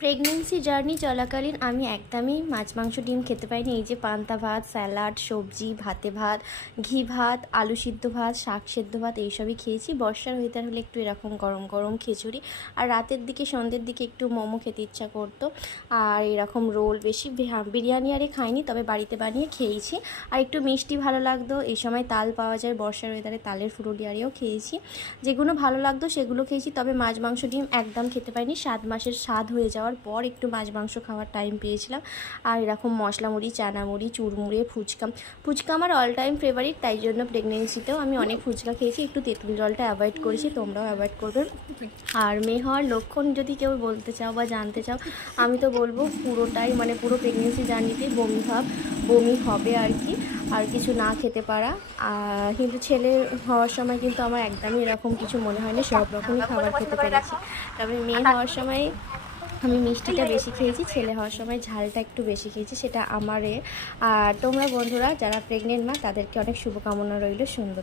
Pregnancy journey চলাকালীন আমি একদমই মাছ মাংস ডিম খেতে পাইনি। এই যে পান্তা ভাত, স্যালাড, সবজি, ভাতে ভাত, ঘি ভাত, আলু সিদ্ধ ভাত, শাক সেদ্ধ ভাত এইসবই খেয়েছি। বর্ষার ওয়েদার হলে একটু এরকম গরম গরম খিচুড়ি, আর রাতের দিকে সন্ধ্যের দিকে একটু মোমো খেতে ইচ্ছা করতো, আর এরকম রোল। বেশি বিরিয়ানি আরে খাইনি, তবে বাড়িতে বানিয়ে খেয়েছি। আর একটু মিষ্টি ভালো লাগতো, এই সময় তাল পাওয়া যায় বর্ষার ওয়েদারে, তালের ফুরুলিয়ারিও খেয়েছি। যেগুলো ভালো লাগতো সেগুলো খেয়েছি, তবে মাছ মাংস ডিম একদম খেতে পাইনি। 7 মাসের স্বাদ হয়ে যাওয়ার পর একটু মাছ মাংস খাওয়ার টাইম পেয়েছিলাম। আর এরকম মশলা মুড়ি, চানা মুড়ি, চুরমুড়ে, ফুচকা। ফুচকা আমার অল টাইম ফেভারিট, তাই জন্য প্রেগনেন্সিতেও আমি অনেক ফুচকা খেয়েছি। একটু তেঁতুল জলটা অ্যাভয়েড করেছি, তোমরাও অ্যাভয়েড করবে। আর মেয়ে হওয়ার লক্ষণ যদি কেউ বলতে চাও বা জানতে চাও, আমি তো বলবো পুরোটাই, মানে পুরো প্রেগনেন্সি জার্নিতে বমি ভাব, বমি হবে আর কি, আর কিছু না খেতে পারা। কিন্তু ছেলে হওয়ার সময় কিন্তু আমার একদমই এরকম কিছু মনে হয়নি, সব রকমই খাবার খেতে পেরেছি। তবে মেয়ে হওয়ার সময় আমি মিষ্টিটা বেশি খেয়েছি, ছেলে হওয়ার সময় ঝালটা একটু বেশি খেয়েছি, সেটা আমারে। আর তোমরা বন্ধুরা যারা প্রেগনেন্ট মা, তাদেরকে অনেক শুভকামনা রইল। সুন্দর।